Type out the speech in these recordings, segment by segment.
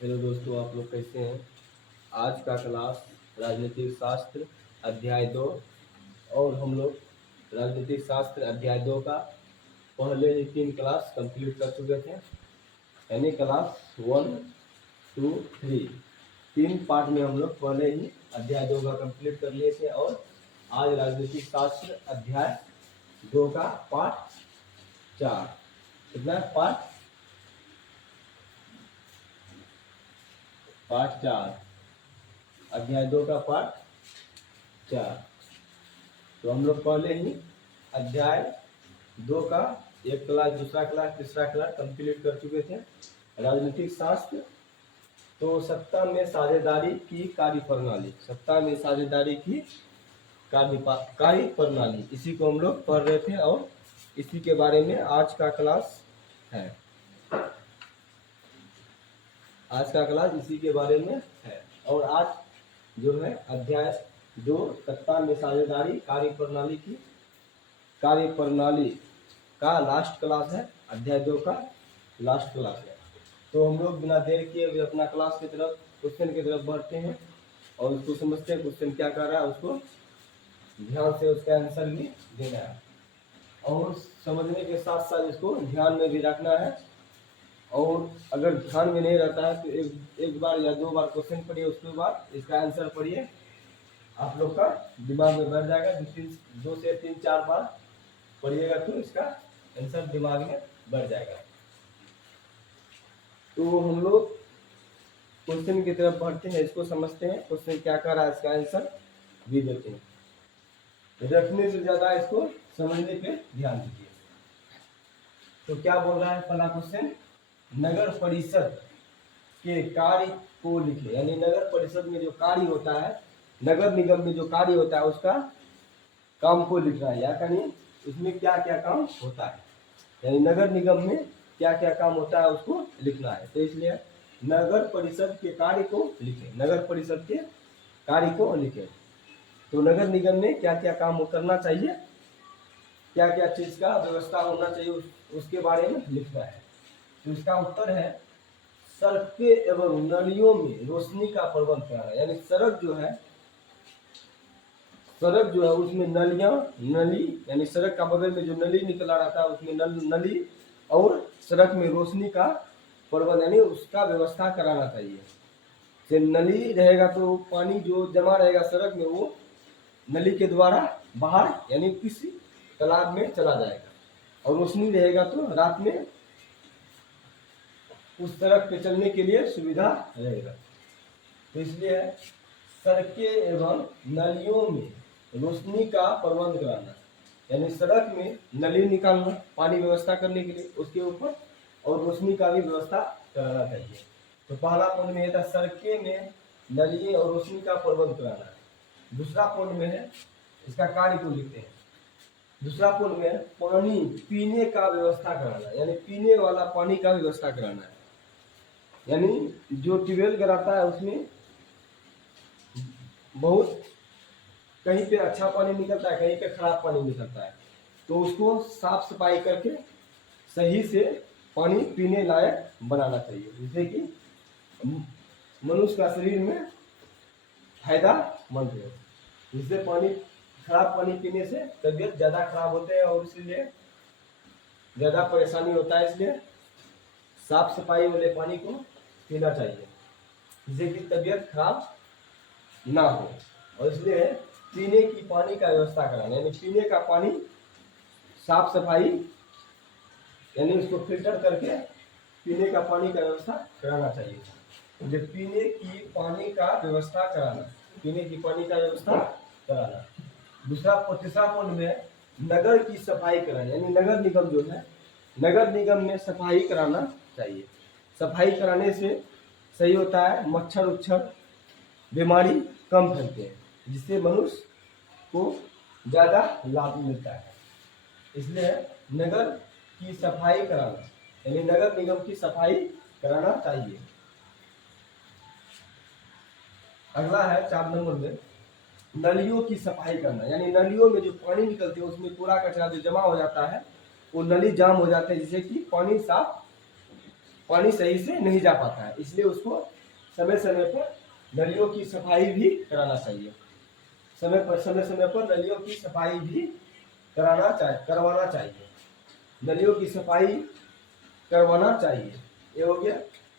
Hello दोस्तों, आप लोग कैसे हैं। आज का क्लास राजनीतिक शास्त्र अध्याय 2। और हम लोग राजनीतिक शास्त्र अध्याय 2 का पहले ही 3 क्लास कंप्लीट कर चुके थे। यानी क्लास 1, 2, 3 3 पार्ट में हम लोग पहले ही अध्याय 2 का कंप्लीट कर लिए थे। और आज राजनीतिक शास्त्र अध्याय 2 का पार्ट 4। कितना पार्ट 4, अध्याय 2 का पार्ट 4। तो हम लोग पहले ही अध्याय 2 का एक क्लास, दूसरा क्लास, तीसरा क्लास कंप्लीट कर चुके थे। राजनीतिक शास्त्र तो सत्ता में साझेदारी की कार्य प्रणाली, सत्ता में साझेदारी की कार्य प्रणाली, इसी को हम लोग पढ़ रहे थे और इसी के बारे में आज का क्लास है। आज का क्लास इसी के बारे में है। और आज जो है अध्याय 2 सत्ता में साझेदारी कार्य प्रणाली का लास्ट क्लास है। अध्याय 2 का लास्ट क्लास है। तो हम लोग बिना देर किए हुए अपना क्लास की तरफ, क्वेश्चन की तरफ बढ़ते हैं और उसको समझते हैं क्वेश्चन क्या कर रहा है, उसको ध्यान से उसका आंसर भी देना है और समझने के साथ साथ इसको ध्यान में भी रखना है। और अगर ध्यान में नहीं रहता है तो एक बार या 2 बार क्वेश्चन पढ़िए, उसके बाद इसका आंसर पढ़िए, आप लोग का दिमाग में बैठ जाएगा। 2 से 3, 4 बार पढ़िएगा तो इसका आंसर दिमाग में बैठ जाएगा। तो हम लोग क्वेश्चन की तरफ बढ़ते हैं, इसको समझते हैं क्वेश्चन क्या कर रहा है, इसका आंसर भी देते हैं। रखने से ज्यादा इसको समझने पे ध्यान दीजिए। तो क्या बोल रहा है पहला क्वेश्चन, नगर परिषद के कार्य को लिखे। यानी नगर परिषद में जो कार्य होता है, नगर निगम में जो कार्य होता है, उसका काम को लिखना है। यानी उसमें क्या क्या काम होता है, यानी नगर निगम में क्या क्या काम होता है उसको लिखना है। तो इसलिए नगर परिषद के कार्य को लिखे, नगर परिषद के कार्य को लिखे। तो नगर निगम में क्या क्या काम करना चाहिए, क्या क्या चीज का व्यवस्था होना चाहिए, उसके बारे में लिखना है। तो इसका उत्तर है सड़कें एवं नलियों में रोशनी का प्रबंध कराना। यानी सड़क जो है उसमें नली यानी सड़क का बगल में जो नली निकला रहता है उसमें नली और सड़क में रोशनी का प्रबंध यानी उसका व्यवस्था कराना चाहिए। से नली रहेगा तो पानी जो जमा रहेगा सड़क में वो नली के द्वारा बाहर यानी किसी तालाब में चला जाएगा। और रोशनी रहेगा तो रात में उस सड़क पे चलने के लिए सुविधा रहेगा। तो इसलिए सड़कें एवं नलियों में रोशनी का प्रबंध कराना, यानी सड़क में नली निकालना पानी व्यवस्था करने के लिए उसके ऊपर, और रोशनी का भी व्यवस्था कराना चाहिए। तो पहला पॉइंट में था सड़कें में नली और रोशनी का प्रबंध कराना। दूसरा पॉइंट में है इसका कार्य को लिखते हैं। दूसरा पॉइंट में है पानी पीने का व्यवस्था कराना, यानी पीने वाला पानी का व्यवस्था कराना है। यानी जो ट्यूबवेल कराता है उसमें बहुत कहीं पे अच्छा पानी निकलता है, कहीं पे खराब पानी निकलता है। तो उसको साफ सफाई करके सही से पानी पीने लायक बनाना चाहिए, जिससे कि मनुष्य का शरीर में फायदा मंद है। जिससे खराब पानी पीने से तबीयत ज़्यादा खराब होते हैं और इसलिए ज़्यादा परेशानी होता है। इसलिए साफ सफाई वाले पानी को पीना चाहिए जिससे कि तबीयत खराब ना हो। और इसलिए पीने की पानी का व्यवस्था कराना, यानी पीने का पानी साफ सफाई यानी उसको फिल्टर करके पीने का पानी का व्यवस्था कराना चाहिए। जो पीने की पानी का व्यवस्था कराना, पीने की पानी का व्यवस्था कराना। तीसरा पॉइंट में नगर की सफाई कराना, यानी नगर निगम जो है नगर निगम में सफाई कराना चाहिए। सफाई कराने से सही होता है, मच्छर उच्छर बीमारी कम फैलते हैं, जिससे मनुष्य को ज़्यादा लाभ मिलता है। इसलिए नगर की सफाई कराना, यानी नगर निगम की सफाई कराना चाहिए। अगला है 4 नंबर में नलियों की सफाई करना, यानी नलियों में जो पानी निकलती है उसमें कूड़ा कचरा जो जमा हो जाता है वो नली जाम हो जाते हैं, जिससे कि पानी साफ पानी सही से नहीं जा पाता है, इसलिए उसको समय समय पर नलियों की सफाई भी कराना चाहिए। समय पर नलियों की सफाई भी करवाना चाहिए। नलियों की सफाई करवाना चाहिए। ये हो गया।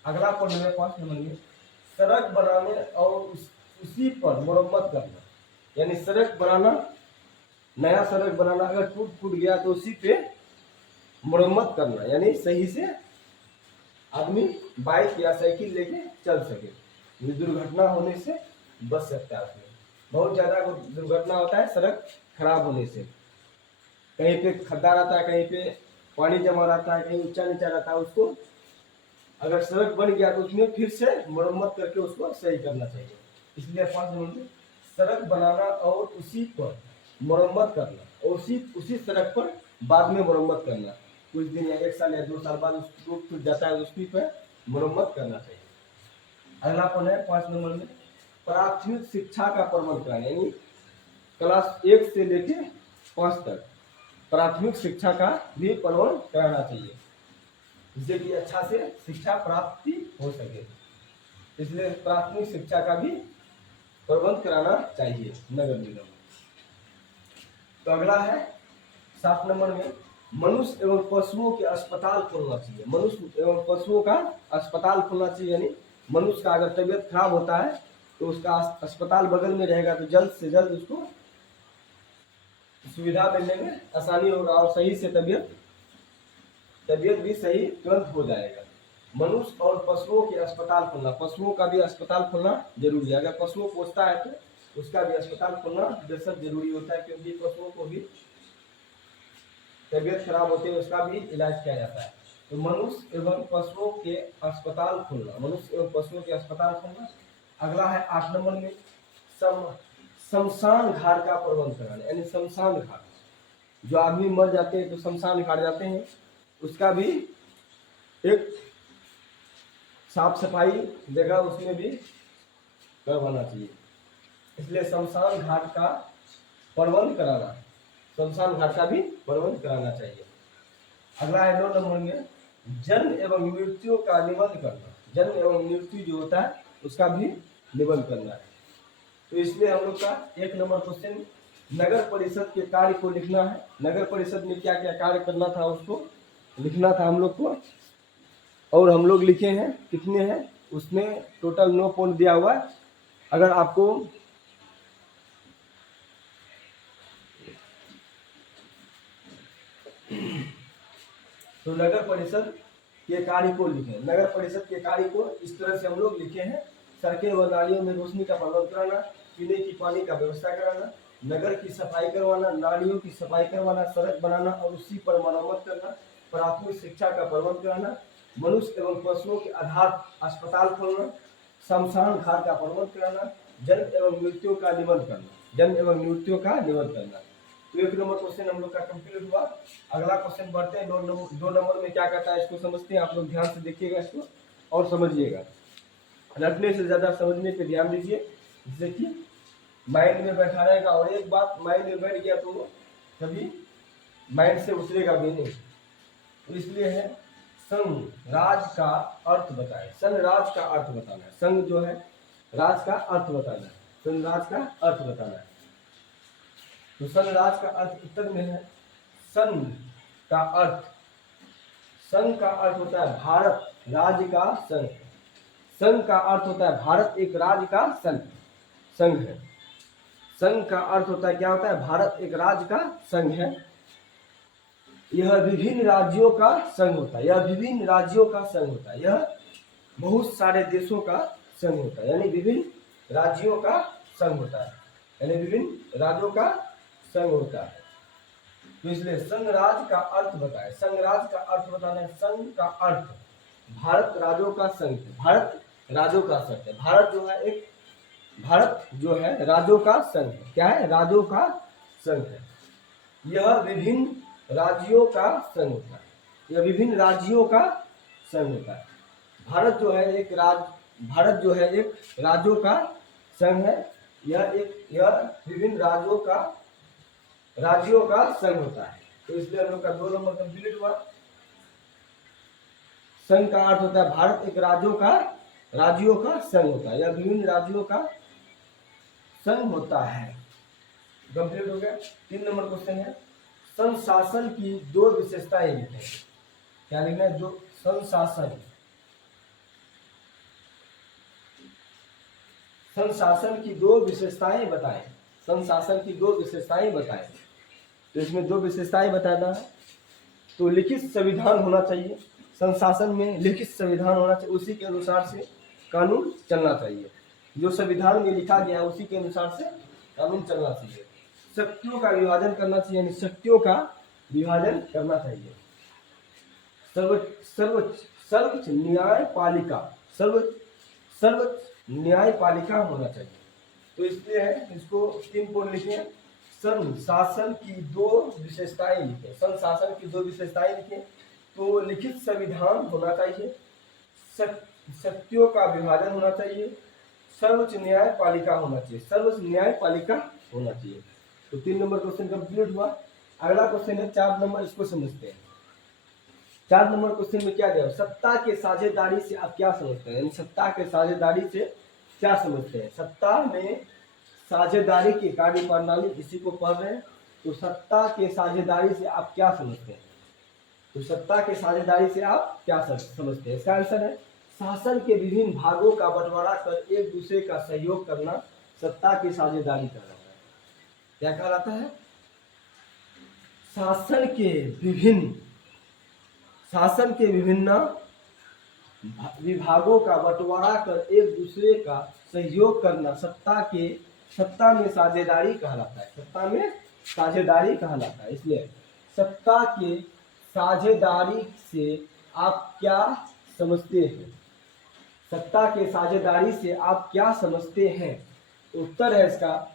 अगला पॉइंट है 5 नंबर में, सड़क बनाने और उसी पर मरम्मत करना। यानी सड़क बनाना, नया सड़क बनाना, अगर टूट फूट गया तो उसी पे मरम्मत करना, यानी सही से आदमी बाइक या साइकिल लेके चल सके, दुर्घटना होने से बच सकता है। उसमें बहुत ज्यादा दुर्घटना होता है सड़क खराब होने से। कहीं पे खड्डा रहता है, कहीं पे पानी जमा रहता है, कहीं ऊंचा नीचा रहता है। उसको अगर सड़क बन गया तो उसमें फिर से मरम्मत करके उसको सही करना चाहिए। इसलिए 5 नंबर में सड़क बनाना और उसी पर मरम्मत करना, और उसी सड़क पर बाद में मरम्मत करना। कुछ दिन या 1 साल या 2 साल बाद टूट फूट जाता है, उसकी पर मरम्मत करना चाहिए। अगला पॉइंट है 5 नंबर में, प्राथमिक शिक्षा का प्रबंध कराना। यानी क्लास 1 से लेके 5 तक प्राथमिक शिक्षा का भी प्रबंध कराना चाहिए, जिससे कि अच्छा से शिक्षा प्राप्ति हो सके। इसलिए प्राथमिक शिक्षा का भी प्रबंध कराना चाहिए नगर निगम। तो अगला है 7 नंबर में, मनुष्य एवं पशुओं के अस्पताल खोलना चाहिए। मनुष्य एवं पशुओं का अस्पताल खोलना चाहिए। यानी मनुष्य का अगर तबीयत खराब होता है तो उसका अस्पताल बगल में रहेगा, तो जल्द से जल्द उसको सुविधा मिलने में आसानी होगा और सही से तबीयत भी सही तुरंत हो जाएगा। मनुष्य और पशुओं के अस्पताल खोलना, पशुओं का भी अस्पताल खोलना जरूरी है। अगर पशुओं पोसता है तो उसका भी अस्पताल खोलना बेशक जरूरी होता है, क्योंकि पशुओं को भी तबीयत खराब होती है, उसका भी इलाज किया जाता है। तो मनुष्य एवं पशुओं के अस्पताल खोलना, मनुष्य एवं पशुओं के अस्पताल खोलना। अगला है 8 नंबर में, शमशान घाट का प्रबंध कराना। यानी शमशान घाट, जो आदमी मर जाते हैं तो शमशान घाट जाते हैं, उसका भी एक साफ सफाई जगह उसमें भी करवाना चाहिए। इसलिए शमशान घाट का प्रबंध कराना, शमशान घाट का भी प्रबंध कराना चाहिए। अगला है 9 नंबर में, जन्म एवं मृत्यु का निबंध करना। जन्म एवं मृत्यु जो होता है उसका भी निबंध करना है। तो इसलिए हम लोग का 1 नंबर क्वेश्चन, नगर परिषद के कार्य को लिखना है। नगर परिषद में क्या क्या कार्य करना था उसको लिखना था हम लोग को, और हम लोग लिखे हैं। कितने हैं उसमें टोटल 9 पॉइंट दिया हुआ है। अगर आपको तो नगर परिषद के कार्य को लिखें। नगर परिषद के कार्य को इस तरह से हम लोग लिखे हैं, सड़कें व नालियों में रोशनी का प्रबंध कराना, पीने की पानी का व्यवस्था कराना, नगर की सफाई करवाना, नालियों की सफाई करवाना, सड़क बनाना और उसी पर मरम्मत करना, प्राथमिक शिक्षा का प्रबंध कराना, मनुष्य एवं पशुओं के आधार अस्पताल खोलना, शमशान घाट का प्रबंध कराना, जन्म एवं मृत्यु का निबंध करना, जन्म एवं मृत्यु का निबंध करना। तो 1 नंबर क्वेश्चन हम लोग का कंप्लीट हुआ। अगला क्वेश्चन बढ़ते हैं 2 नंबर में क्या कहता है इसको समझते हैं। आप लोग ध्यान से देखिएगा इसको और समझिएगा, रटने से ज्यादा समझने पे ध्यान दीजिए, जिससे कि माइंड में बैठा रहेगा। और एक बात माइंड में बैठ गया तो कभी माइंड से उतरेगा भी नहीं। तो इसलिए है संघ राज का अर्थ बताए। संघ राज का अर्थ बताना है। संघ जो है राज का अर्थ बताना है, संघ राज का अर्थ बताना है। तो संघ राज का अर्थ उत्तर में है। संघ का अर्थ, संघ का अर्थ होता है भारत राज्य का संघ। संघ का अर्थ होता है भारत एक राज्य का संघ है। संघ का अर्थ होता है, क्या होता है, भारत एक राज्य का संघ है। यह विभिन्न राज्यों का संघ होता है, यह विभिन्न राज्यों का संघ होता है, यह बहुत सारे देशों का संघ होता है। यानी विभिन्न राज्यों का संघ होता है, यानी विभिन्न राज्यों का संघ होता है। तो इसलिए संघ राज का अर्थ बताए। संघ राज का अर्थ बताना है। संघ का अर्थ भारत राज्यों का संघ है। भारत राज्यों का संघ है। भारत जो है एक, भारत जो है राज्यों का संघ है। क्या है, राज्यों का संघ है। यह विभिन्न राज्यों का संघ होता है, यह विभिन्न राज्यों का संघ होता है। भारत जो है एक भारत जो है एक राज्यों का संघ है। यह विभिन्न राज्यों का संघ होता है। तो इसलिए हम लोग का 2 नंबर कंप्लीट हुआ। संघ का अर्थ होता है भारत एक राज्यों का संघ होता है या विभिन्न राज्यों का संघ होता है। कंप्लीट हो गया। 3 नंबर क्वेश्चन है संघ शासन की 2 विशेषताएं लिखें। क्या लिखना है? जो संघ शासन की 2 विशेषताएं बताएं। संघ शासन की 2 विशेषताएं बताएं। तो इसमें 2 विशेषताएं बताना है। तो लिखित संविधान होना चाहिए। संघ शासन में लिखित संविधान होना चाहिए, उसी के अनुसार से कानून चलना चाहिए। जो संविधान में लिखा गया है उसी के अनुसार से कानून चलना चाहिए। शक्तियों का विभाजन करना चाहिए, यानी शक्तियों का विभाजन करना चाहिए। सर्वोच्च न्यायपालिका होना चाहिए। तो इसलिए है इसको 3 पॉइंट लिखे। संघ शासन की 2 विशेषताएं लिखे। संघ शासन की 2 विशेषताएं लिखे। तो लिखित संविधान होना चाहिए, शक्तियों का विभाजन होना चाहिए, सर्वोच्च न्यायपालिका होना चाहिए। सर्वोच्च न्यायपालिका होना चाहिए। तो 3 नंबर क्वेश्चन कंप्लीट हुआ। अगला क्वेश्चन है 4 नंबर, इसको समझते हैं। 4 नंबर क्वेश्चन में क्या दिया? सत्ता के साझेदारी से आप क्या समझते हैं? यानी सत्ता के साझेदारी से क्या समझते हैं? सत्ता में साझेदारी की कार्यप्रणाली, इसी को पढ़ रहे हैं। तो सत्ता के साझेदारी से आप क्या समझते हैं? तो सत्ता के साझेदारी से आप क्या समझते हैं? इसका आंसर है शासन के विभिन्न भागों का बंटवारा कर एक दूसरे का सहयोग करना सत्ता की साझेदारी कहलाता है। क्या कहलाता है? शासन के विभिन्न विभागों का बंटवारा कर एक दूसरे का सहयोग करना सत्ता में साझेदारी कहलाता है। सत्ता में साझेदारी कहलाता है। इसलिए सत्ता के साझेदारी से आप क्या समझते हैं? सत्ता के साझेदारी से आप क्या समझते हैं? उत्तर है इसका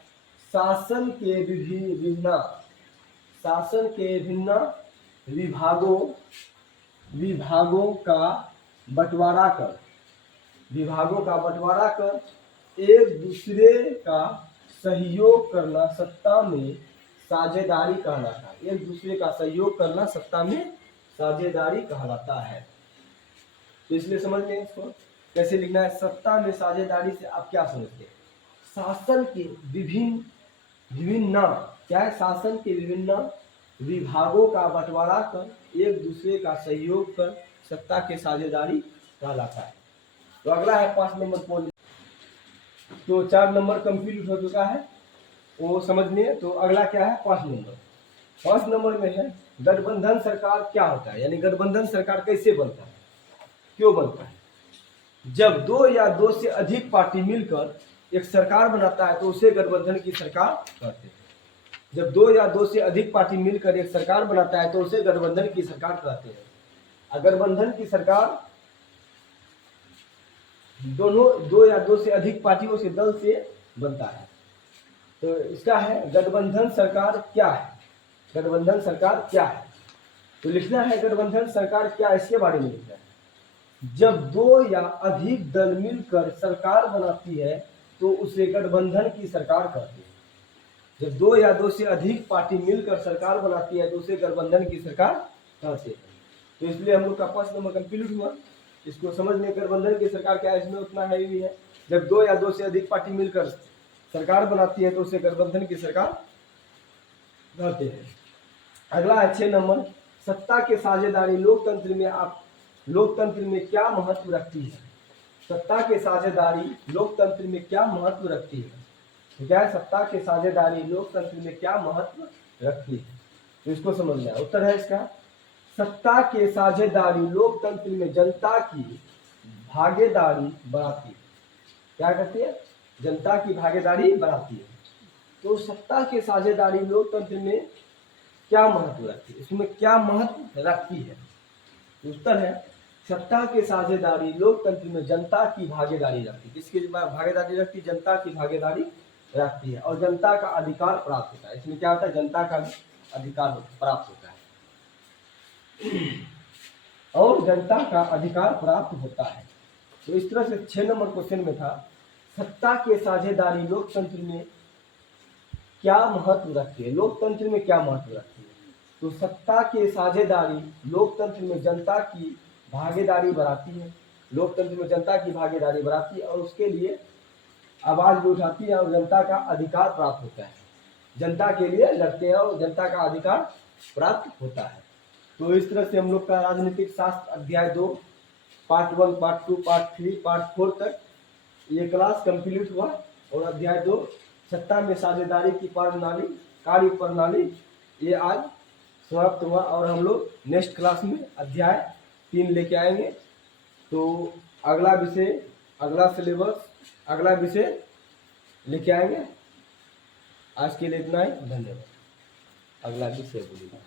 शासन के विभिन्न विभागों का बंटवारा कर एक दूसरे का सहयोग करना सत्ता में साझेदारी कहलाता है। एक दूसरे का सहयोग करना सत्ता में साझेदारी कहलाता है। तो इसलिए समझ लें इसको कैसे लिखना है। सत्ता में साझेदारी से आप क्या समझते हैं? शासन के विभिन्न क्या है? शासन के विभिन्न विभागों का बंटवारा कर एक दूसरे का सहयोग कर सत्ता के साझेदारी कहलाता है। तो अगला है 5 नंबर पॉइंट। तो 4 नंबर कंप्लीट हो चुका है, वो समझ में। तो अगला क्या है? 5 नंबर। 5 नंबर में है गठबंधन सरकार क्या होता है? यानी गठबंधन सरकार कैसे बनता है, क्यों बनता है? जब 2 या 2 से अधिक पार्टी मिलकर एक सरकार बनाता है तो उसे गठबंधन की सरकार कहते हैं। जब 2 या 2 से अधिक पार्टी मिलकर एक सरकार बनाता है तो उसे गठबंधन की सरकार कहते हैं। गठबंधन की सरकार 2 या 2 से अधिक पार्टियों से दल से बनता है। तो इसका है गठबंधन सरकार क्या है? गठबंधन सरकार क्या है? तो लिखना है गठबंधन सरकार क्या है, इसके बारे में लिखना है। जब 2 या अधिक दल मिलकर सरकार बनाती है तो उसे गठबंधन की सरकार कहते हैं। जब 2 या 2 से अधिक पार्टी मिलकर सरकार बनाती है तो उसे गठबंधन की सरकार कहते हैं। तो इसलिए हम लोग का 5 नंबर कंप्लीट हुआ। इसको समझ में गठबंधन की सरकार क्या है, इसमें उतना है भी है। जब 2 या 2 से अधिक पार्टी मिलकर सरकार बनाती है तो उसे गठबंधन की सरकार कहते हैं। अगला है 6 नंबर। सत्ता के साझेदारी लोकतंत्र में क्या महत्व रखती है? सत्ता के साझेदारी लोकतंत्र में क्या महत्व रखती है? तो क्या है? सत्ता के साझेदारी लोकतंत्र में क्या महत्व रखती है? तो इसको समझना है। उत्तर है इसका सत्ता के साझेदारी लोकतंत्र में जनता की भागीदारी बढ़ाती है। क्या करती है? जनता की भागीदारी बढ़ाती है। तो सत्ता के साझेदारी लोकतंत्र में क्या महत्व रखती है? इसमें क्या महत्व रखती है? उत्तर है सत्ता के साझेदारी लोकतंत्र में जनता की भागीदारी रखती है। किसकी भागीदारी रखती है? जनता की भागीदारी रखती है और जनता का अधिकार प्राप्त होता है। इसमें क्या होता है? जनता का अधिकार प्राप्त होता है और जनता का अधिकार प्राप्त होता है। तो इस तरह से 6 नंबर क्वेश्चन में था सत्ता के साझेदारी लोकतंत्र में क्या महत्व रखती है? लोकतंत्र में क्या महत्व रखती है? तो सत्ता के साझेदारी लोकतंत्र में जनता की भागीदारी बढ़ाती है, लोकतंत्र में जनता की भागीदारी बढ़ाती है और उसके लिए आवाज़ भी उठाती है और जनता का अधिकार प्राप्त होता है, जनता के लिए लड़ते हैं और जनता का अधिकार प्राप्त होता है। तो इस तरह से हम लोग का राजनीतिक शास्त्र अध्याय 2 पार्ट 1 पार्ट 2 पार्ट 3 पार्ट 4 तक ये क्लास कंप्लीट हुआ और अध्याय 2 सत्ता में साझेदारी की प्रणाली कार्य प्रणाली ये आज समाप्त हुआ और हम लोग नेक्स्ट क्लास में अध्याय 3 लेके आएंगे। तो अगला विषय, अगला सिलेबस, अगला विषय लेके आएंगे। आज के लिए इतना ही, धन्यवाद। अगला विषय बोलिए।